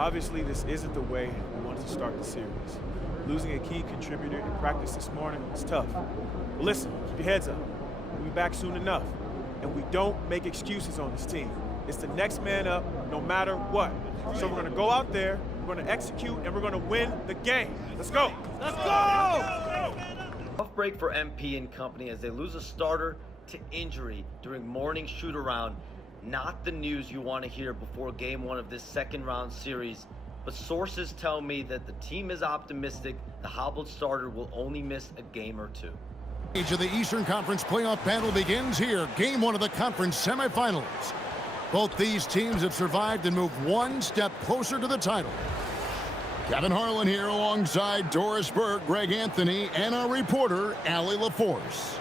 Obviously, this isn't the way we wanted to start the series. Losing a key contributor in practice this morning was tough. But listen, keep your heads up. We'll be back soon enough. And we don't make excuses on this team. It's the next man up, no matter what. So we're going to go out there, we're going to execute, and we're going to win the game. Let's go! Let's go! Tough break for MP and company as they lose a starter to injury during morning shoot-around. Not the news you want to hear before game one of this second-round series, but sources tell me that the team is optimistic the hobbled starter will only miss a game or two. Of the Eastern Conference playoff battle begins here. Game one of the conference semifinals. Both these teams have survived and moved one step closer to the title. Kevin Harlan here alongside Doris Burke, Greg Anthony, and our reporter, Allie LaForce.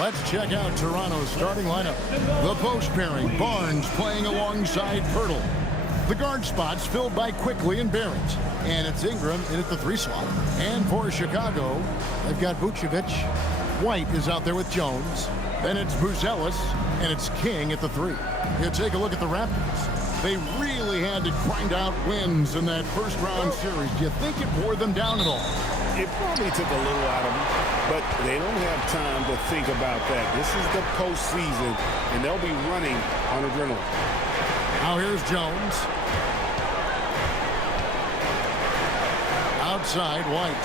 Let's check out Toronto's starting lineup. The post pairing, Barnes playing alongside Pirtle. The guard spots filled by Quickly and Barrett. And it's Ingram in at the 3 slot. And for Chicago, they've got Vucevic. White is out there with Jones. Then it's Buzelis, and it's King at the 3. You take a look at the Raptors. They really had to grind out wins in that first round series. Do you think it wore them down at all? It probably took a little out of them, but they don't have time to think about that. This is the postseason, and they'll be running on adrenaline. Now here's Jones. Outside, White.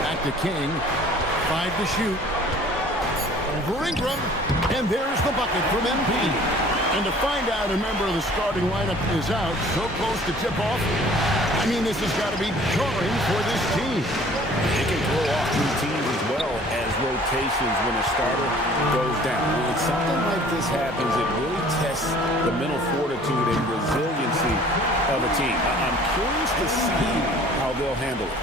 Back to King. 5 to shoot. Over Ingram. And there's the bucket from MP. And to find out a member of the starting lineup is out, so close to tip-off, I mean, this has got to be jarring for this team. It can throw off routines as well as rotations when a starter goes down. When something like this happens, it really tests the mental fortitude and resiliency of a team. I'm curious to see how they'll handle it.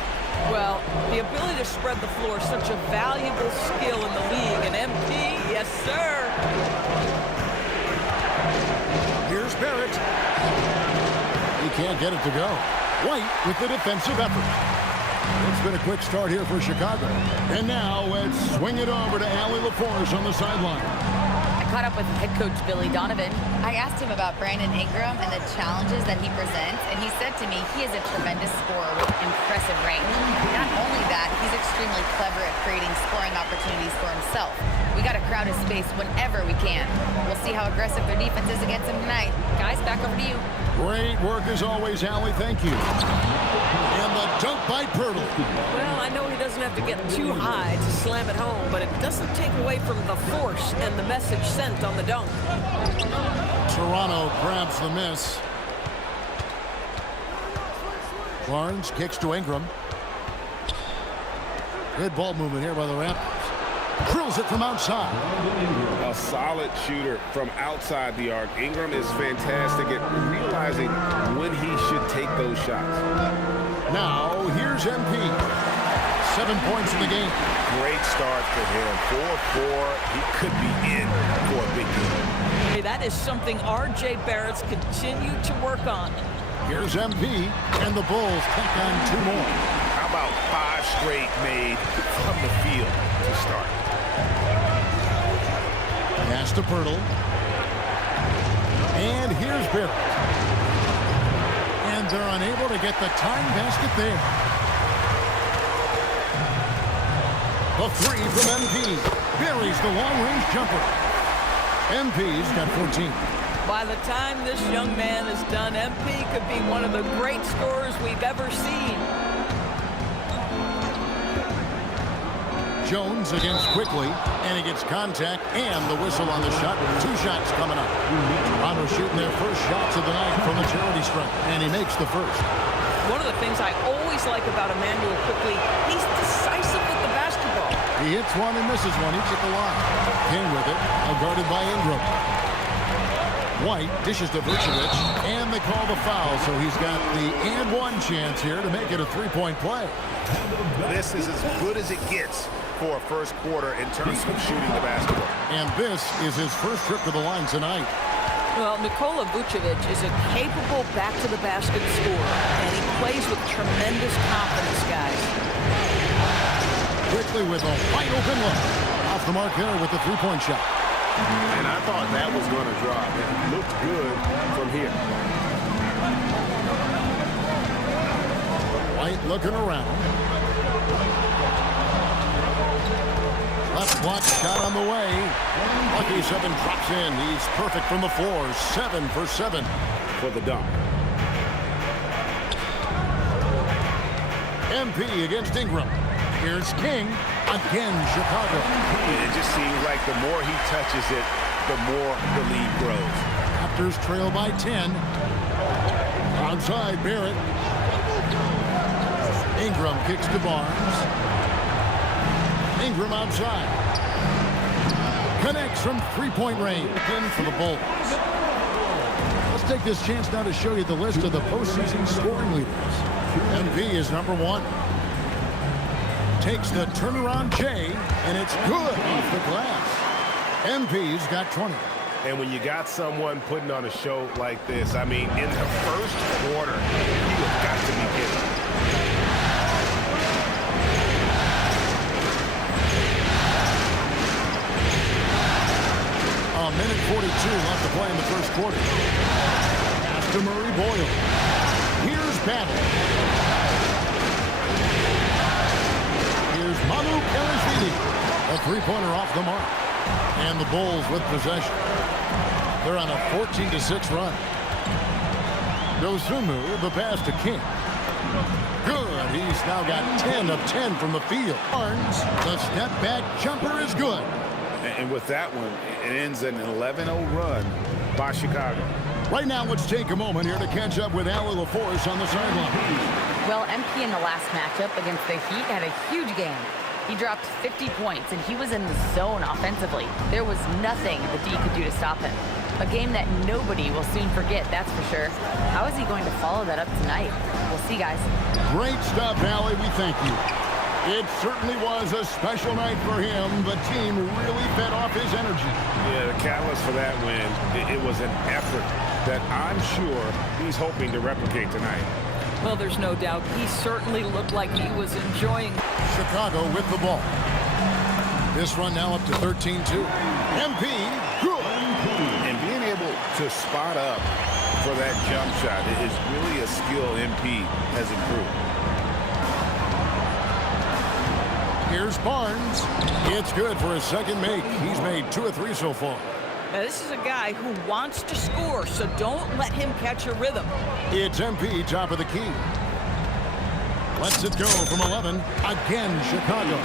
Well, the ability to spread the floor is such a valuable skill in the league. And MP, yes, sir. Here's Barrett. He can't get it to go. White with the defensive effort. It's been a quick start here for Chicago. And now let's swing it over to Allie LaForce on the sideline. Caught up with head coach Billy Donovan. I asked him about Brandon Ingram and the challenges that he presents, and he said to me he is a tremendous scorer with impressive range. Not only that, he's extremely clever at creating scoring opportunities for himself. We got to crowd his space whenever we can. We'll see how aggressive their defense is against him tonight. Guys, back over to you. Great work as always, Allie. Thank you. And the dunk by Pirtle. Well, I know he doesn't have to get too high to slam it home, but it doesn't take away from the force and the message sent on the dunk. Toronto grabs the miss. Barnes kicks to Ingram. Good ball movement here by the Raptors. Drills it from outside. A solid shooter from outside the arc. Ingram is fantastic at realizing when he should take those shots. Now, here's MP. 7 points in the game. Great start for him. 4-4. He could be in for a big game. Hey, that is something R.J. Barrett's continue to work on. Here's MP, and the Bulls take on 2 more. How about 5 straight made from the field to start? Pass to Pirtle. And here's Barrett. And they're unable to get the tying basket there. The 3 from MP. Buries the long-range jumper. MP's got 14. By the time this young man is done, MP could be one of the great scorers we've ever seen. Jones against Quickly, and he gets contact and the whistle on the shot. 2 shots coming up. Toronto shooting their first shots of the night from the charity stripe, and he makes the first. One of the things I always like about Emmanuel Quickly, he's decisive with the basketball. He hits one and misses one. He's at the line. King with it, guarded by Ingram. White dishes to Vucevic, and they call the foul, so he's got the and 1 chance here to make it a 3-point play. This is as good as it gets for a first quarter in terms of shooting the basketball. And this is his first trip to the line tonight. Well, Nikola Vucevic is a capable back-to-the-basket scorer, and he plays with tremendous confidence, guys. Quickly with a wide-open look. Off the mark there with the 3-point shot. And I thought that was going to drop. It looked good from here. White looking around. Left block shot on the way. Lucky 7 drops in. He's perfect from the floor. 7 for 7 for the dunk. MP against Ingram. Here's King. Again, Chicago. It just seems like the more he touches it, the more the lead grows. Raptors trail by 10. Outside, Barrett. Ingram kicks to Barnes. Ingram outside. Connects from three-point range. In for the Bulls. Let's take this chance now to show you the list of the postseason scoring leaders. MP is number 1. Takes the turnaround J, and it's good off the glass. MP's got 20. And when you got someone putting on a show like this, I mean, in the first quarter, you have got to be kidding. A minute 42 left to play in the first quarter. Pass to Murray Boyle. Here's Battle. Here's Manu Kelishvili. A three-pointer off the mark. And the Bulls with possession. They're on a 14-6 run. Dosunmu, the pass to King. Good. He's now got 10 of 10 from the field. Barnes, the step-back jumper is good. And with that one, it ends an 11-0 run by Chicago. Right now, let's take a moment here to catch up with Allie LaForce on the sideline. Well, MP in the last matchup against the Heat had a huge game. He dropped 50 points, and he was in the zone offensively. There was nothing the D could do to stop him. A game that nobody will soon forget, that's for sure. How is he going to follow that up tonight? We'll see, guys. Great stuff, Allie. We thank you. It certainly was a special night for him. The team really fed off his energy. Yeah, the catalyst for that win, it was an effort that I'm sure he's hoping to replicate tonight. Well, there's no doubt. He certainly looked like he was enjoying. Chicago with the ball. This run now up to 13-2. MP, good. And being able to spot up for that jump shot is really a skill MP has improved. Here's Barnes. It's good for his second make. He's made 2 of 3 so far. Now, this is a guy who wants to score, so don't let him catch a rhythm. It's MP, top of the key. Lets it go from 11. Again, Chicago.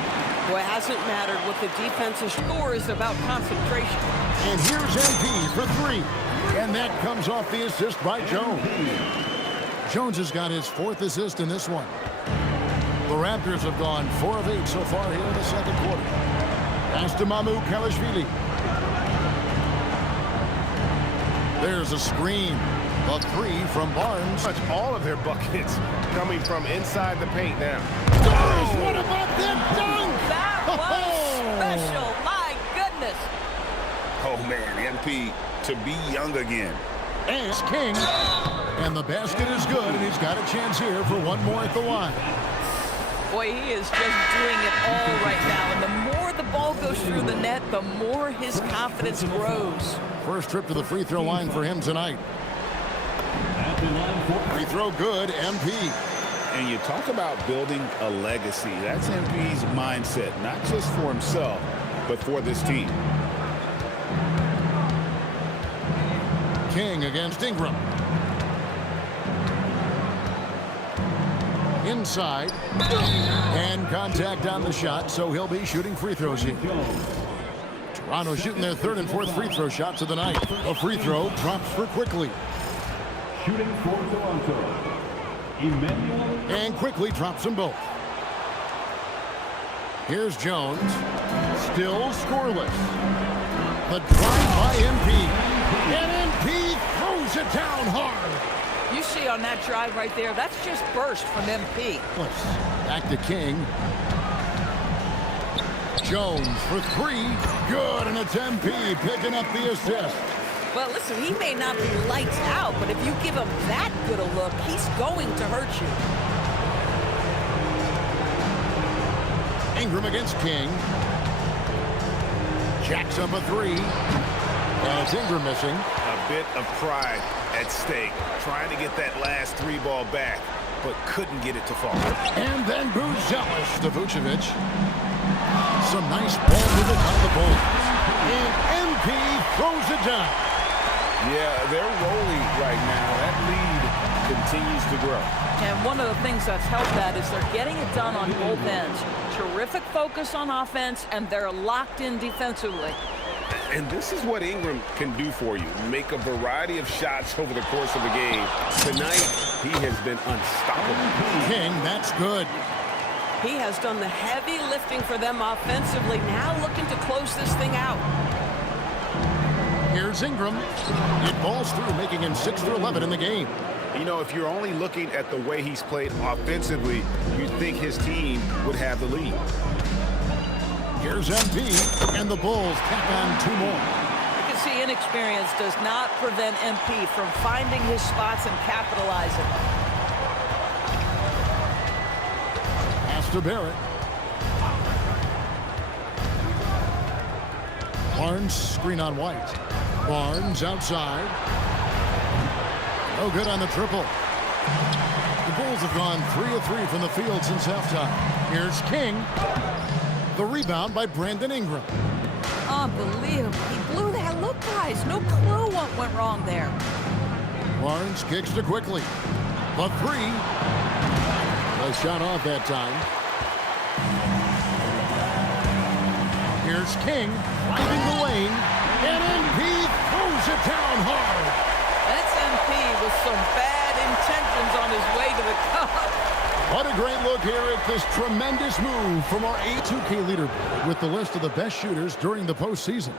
Well, it hasn't mattered what the defensive score is about concentration. And here's MP for 3. And that comes off the assist by Jones. Jones has got his 4th assist in this one. The Raptors have gone 4 of 8 so far here in the second quarter. Pass to Manu Kelishvili. There's a screen. The 3 from Barnes. Much all of their buckets coming from inside the paint now. Oh, what about that dunk? That was special. My goodness. Oh, man, MP to be young again. And it's King. And the basket is good, and he's got a chance here for one more at the line. Boy, he is just doing it all right now. And the more the ball goes through the net, the more his confidence grows. First trip to the free throw line for him tonight. Free throw good, MP. And you talk about building a legacy. That's MP's mindset, not just for himself, but for this team. King against Ingram. Inside. And contact on the shot, so he'll be shooting free throws here. Toronto shooting their 3rd and 4th free throw shots of the night. A free throw drops for Quickly. Shooting for Toronto, Emmanuel. And Quickly drops them both. Here's Jones. Still scoreless. The drive by MP. And MP throws it down hard. You see on that drive right there, that's just burst from MP. Back to King. Jones for 3. Good, and it's MP picking up the assist. Well, listen, he may not be lights out, but if you give him that good a look, he's going to hurt you. Ingram against King. Jacks up a 3. And it's Ingram missing. A bit of pride at stake, trying to get that last 3 ball back. but couldn't get it to fall. And then Buzelis to Vucevic. Some nice ball movement on the Bulls. And MP throws it down. Yeah, they're rolling right now. That lead continues to grow. And one of the things that's helped that is they're getting it done on both ends. Terrific focus on offense, and they're locked in defensively. And this is what Ingram can do for you. Make a variety of shots over the course of the game. Tonight, he has been unstoppable. King, that's good. He has done the heavy lifting for them offensively. Now looking to close this thing out. Here's Ingram. It balls through, making him 6 for 11 in the game. You know, if you're only looking at the way he's played offensively, you'd think his team would have the lead. Here's MP, and the Bulls tack on 2 more. You can see inexperience does not prevent MP from finding his spots and capitalizing. Pass to Barrett. Barnes screen on White. Barnes outside. No good on the triple. The Bulls have gone 3 of 3 from the field since halftime. Here's King. The rebound by Brandon Ingram. Unbelievable. He blew that look, guys. No clue what went wrong there. Barnes kicks to quickly. The 3. A shot off that time. Here's King, finding the lane, and MP throws it down hard. That's MP with some bad intentions on his way to the cup. What a great look here at this tremendous move from our A2K leaderboard with the list of the best shooters during the postseason.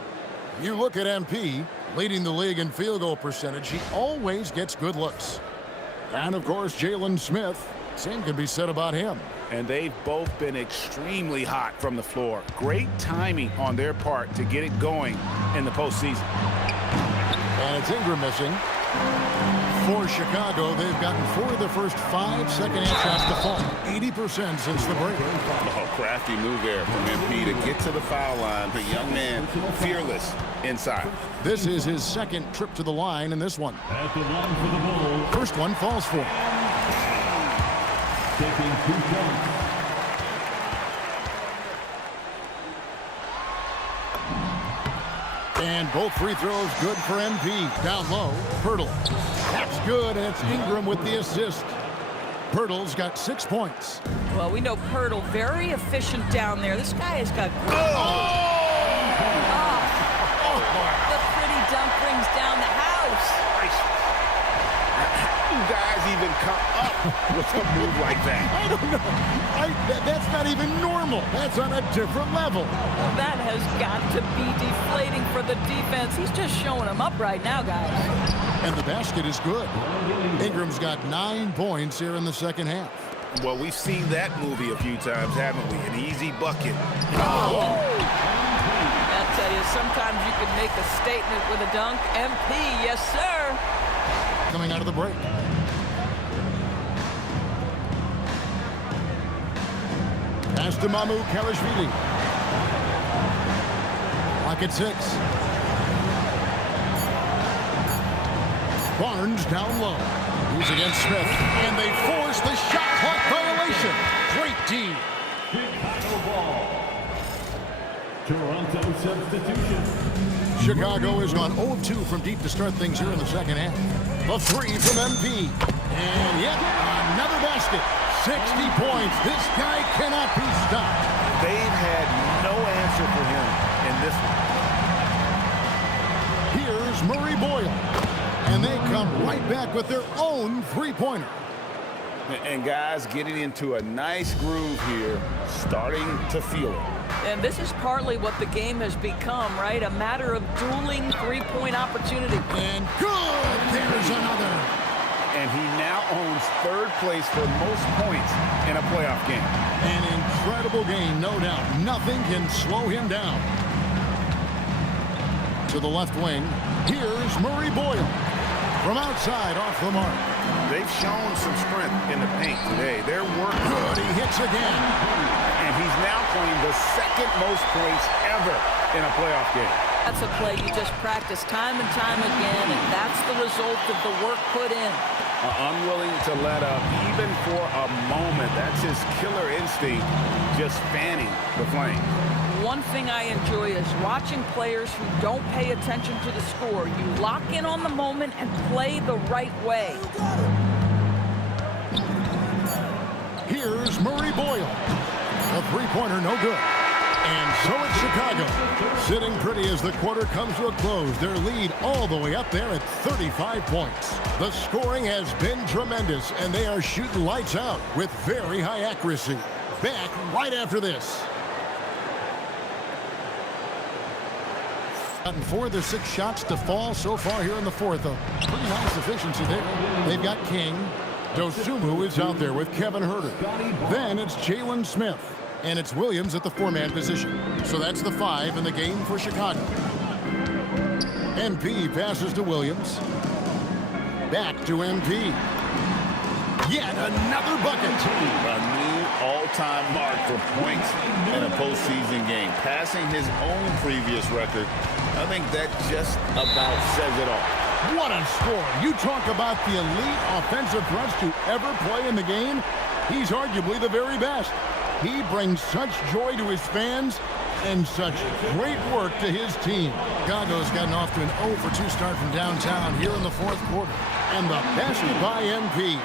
You look at MP, leading the league in field goal percentage. He always gets good looks. And, of course, Jalen Smith. Same can be said about him. And they've both been extremely hot from the floor. Great timing on their part to get it going in the postseason. And it's Ingram missing. For Chicago, they've gotten 4 of the first 5 second-half shots to fall. 80% since the break. Oh, crafty move there from MP to get to the foul line. The young man, fearless inside. This is his second trip to the line in this one. At the line for the Bulls, First one falls for him. taking 2 shots. And both free throws good for MP. Down low, Pirtle. That's good, and it's Ingram with the assist. Pirtle's got 6 points. Well, we know Pirtle, very efficient down there. This guy has got great. The pretty dunk brings down the house. You guys even come up with a move like that? I don't know. That's not even normal. That's on a different level. Well, that has got to be deflating for the defense. He's just showing them up right now, guys. And the basket is good. Ingram's got 9 points here in the second half. Well, we've seen that movie a few times, haven't we? An easy bucket. I'll tell you, sometimes you can make a statement with a dunk. MP, yes, sir. Coming out of the break. Pass to Mamu Kalashvili. Clock at 6. Barnes down low. He's against Smith, and they force the shot clock violation. Great D. Chicago ball. Toronto substitution. Chicago has gone 0 of 2 from deep to start things here in the second half. The 3 from MP. And yet another basket. 60 points. This guy cannot be stopped. They've had no answer for him in this one. Here's Murray Boyle. And they come right back with their own three-pointer. And guys getting into a nice groove here, starting to feel it. And this is partly what the game has become, right? A matter of dueling three-point opportunity. And good! There's another. And he now owns 3rd place for most points in a playoff game. An incredible game, no doubt. Nothing can slow him down. To the left wing, here's Murray Boyle. From outside, off the mark. They've shown some strength in the paint today. They're working. Good, he hits again. And he's now playing the 2nd most points ever in a playoff game. That's a play you just practice time and time again, and that's the result of the work put in. Unwilling to let up even for a moment. That's his killer instinct, just fanning the flame. One thing I enjoy is watching players who don't pay attention to the score. You lock in on the moment and play the right way. Here's Murray Boyle. A three-pointer, no good. And so it's Chicago, sitting pretty as the quarter comes to a close. Their lead all the way up there at 35 points. The scoring has been tremendous, and they are shooting lights out with very high accuracy. Back right after this. Gotten 4 of their 6 shots to fall so far here in the fourth. A pretty nice efficiency there. They've got King. Dosunmu is out there with Kevin Huerter. Then it's Jalen Smith. And it's Williams at the 4-man position. So that's the 5 in the game for Chicago. MP passes to Williams. Back to MP. Yet another bucket. A new all-time mark for points in a postseason game. Passing his own previous record. I think that just about says it all. What a score. You talk about the elite offensive threats to ever play in the game. He's arguably the very best. He brings such joy to his fans and such great work to his team. Chicago's gotten off to an 0 for 2 start from downtown here in the fourth quarter. And the basket by MP.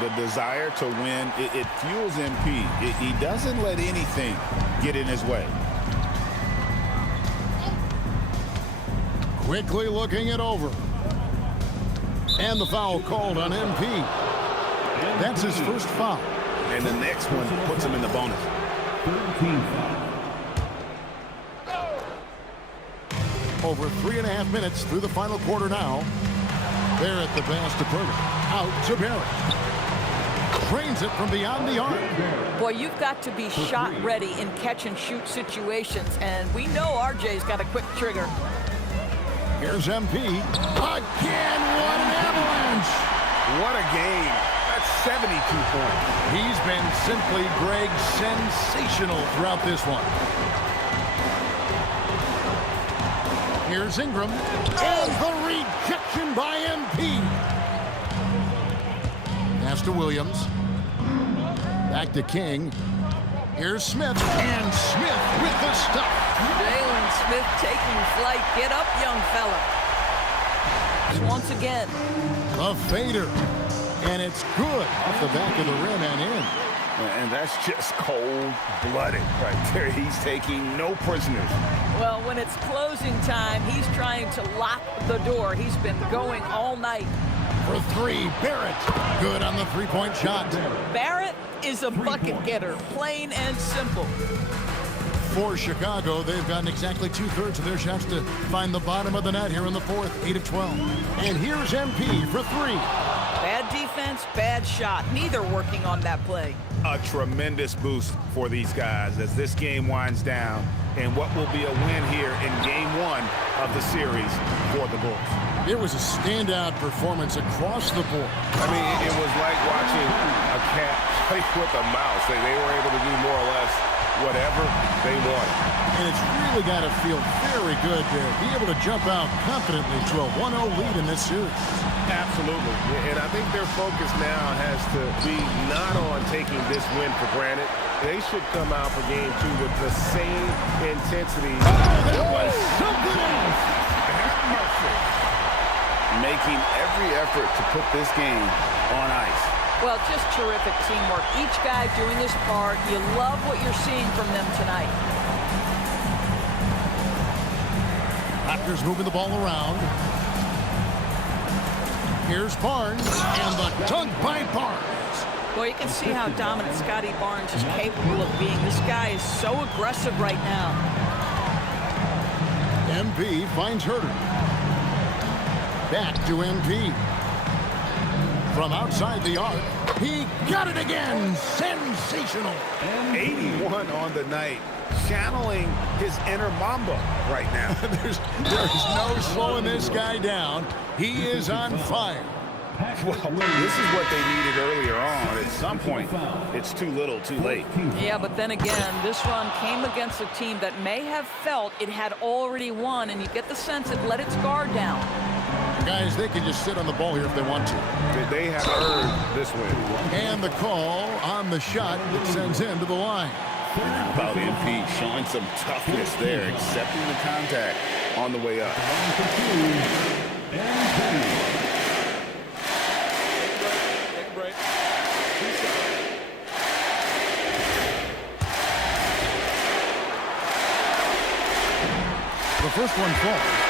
The desire to win, it fuels MP. He doesn't let anything get in his way. Quickly looking it over. And the foul called on MP. That's his first foul. And the next one puts him in the bonus. 13 Over 3.5 minutes through the final quarter now. Barrett the pass to Purdy. Out to Barrett. Trains it from beyond the arc. Boy, you've got to be shot ready in catch-and-shoot situations, and we know RJ's got a quick trigger. Here's MP. Again, what an avalanche! What a game. That's 72 points. He's been simply, Greg, sensational throughout this one. Here's Ingram. And the rejection by MP. Pass to Williams. Back to King. Here's Smith. And Smith with the stuff. Jalen Smith taking flight. Get up, young fella. Once again. A fader. And it's good off the back of the rim and in. And that's just cold-blooded right there. He's taking no prisoners. Well, when it's closing time, he's trying to lock the door. He's been going all night. For 3, Barrett. Good on the three-point shot. Barrett is a bucket getter, plain and simple. For Chicago, they've gotten exactly 2/3 of their shots to find the bottom of the net here in the fourth, 8 of 12. And here's MP for 3. Bad defense, bad shot. Neither working on that play. A tremendous boost for these guys as this game winds down and what will be a win here in game 1 of the series for the Bulls. It was a standout performance across the board. I mean, it was like watching a cat play with a mouse. They were able to do more or less whatever they wanted. And it's really got to feel very good to be able to jump out confidently to a 1-0 lead in this series. Absolutely. And I think their focus now has to be not on taking this win for granted. They should come out for game 2 with the same intensity. Oh, that was something else! Have mercy. Making every effort to put this game on ice. Well, just terrific teamwork. Each guy doing his part. You love what you're seeing from them tonight. Raptors moving the ball around. Here's Barnes, and the dunk by Barnes. Well, you can see how dominant Scotty Barnes is capable of being. This guy is so aggressive right now. MP finds Huerter. Back to MP. From outside the arc, he got it again. Sensational. 81 on the night. Channeling his inner Mamba right now. There's no slowing this guy down. He is on fire. Well, this is what they needed earlier on. At some point, it's too little, too late. Yeah, but then again, this run came against a team that may have felt it had already won, and you get the sense it let its guard down. Guys, they can just sit on the ball here if they want to. They have earned this win. And the call on the shot that sends him to the line. How about MP showing some toughness there, accepting the contact on the way up. The first one falls.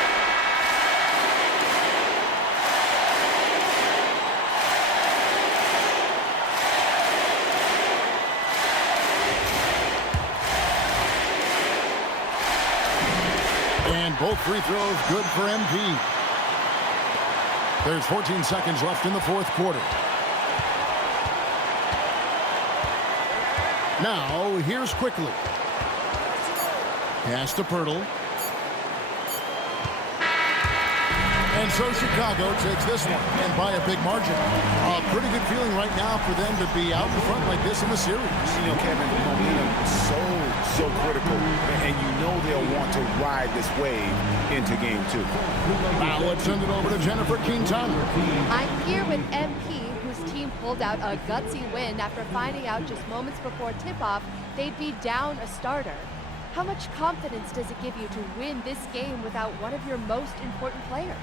And both free throws good for MP. There's 14 seconds left in the fourth quarter. Now, here's Quickly. Pass to Pirtle. And so Chicago takes this one, and by a big margin. A pretty good feeling right now for them to be out in front like this in the series. You know, Kevin, momentum is so critical, and you know they'll want to ride this wave into game 2. Now let's send it over to Jennifer Quintana. I'm here with MP, whose team pulled out a gutsy win after finding out just moments before tip-off they'd be down a starter. How much confidence does it give you to win this game without one of your most important players?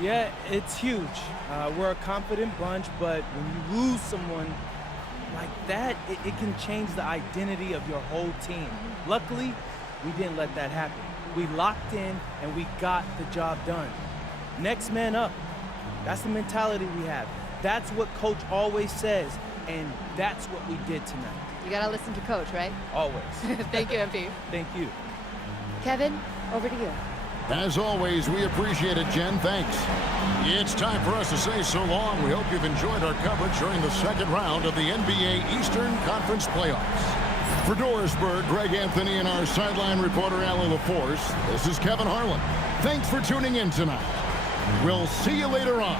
Yeah, it's huge. We're a confident bunch, but when you lose someone like that, it can change the identity of your whole team. Luckily, we didn't let that happen. We locked in and we got the job done. Next man up. That's the mentality we have. That's what Coach always says, and that's what we did tonight. You gotta listen to Coach, right? Always. Thank you, MP. Thank you. Kevin, over to you. As always, we appreciate it, Jen. Thanks. It's time for us to say so long. We hope you've enjoyed our coverage during the second round of the NBA Eastern Conference Playoffs. For Dorisburg, Greg Anthony, and our sideline reporter, Allie LaForce, this is Kevin Harlan. Thanks for tuning in tonight. We'll see you later on.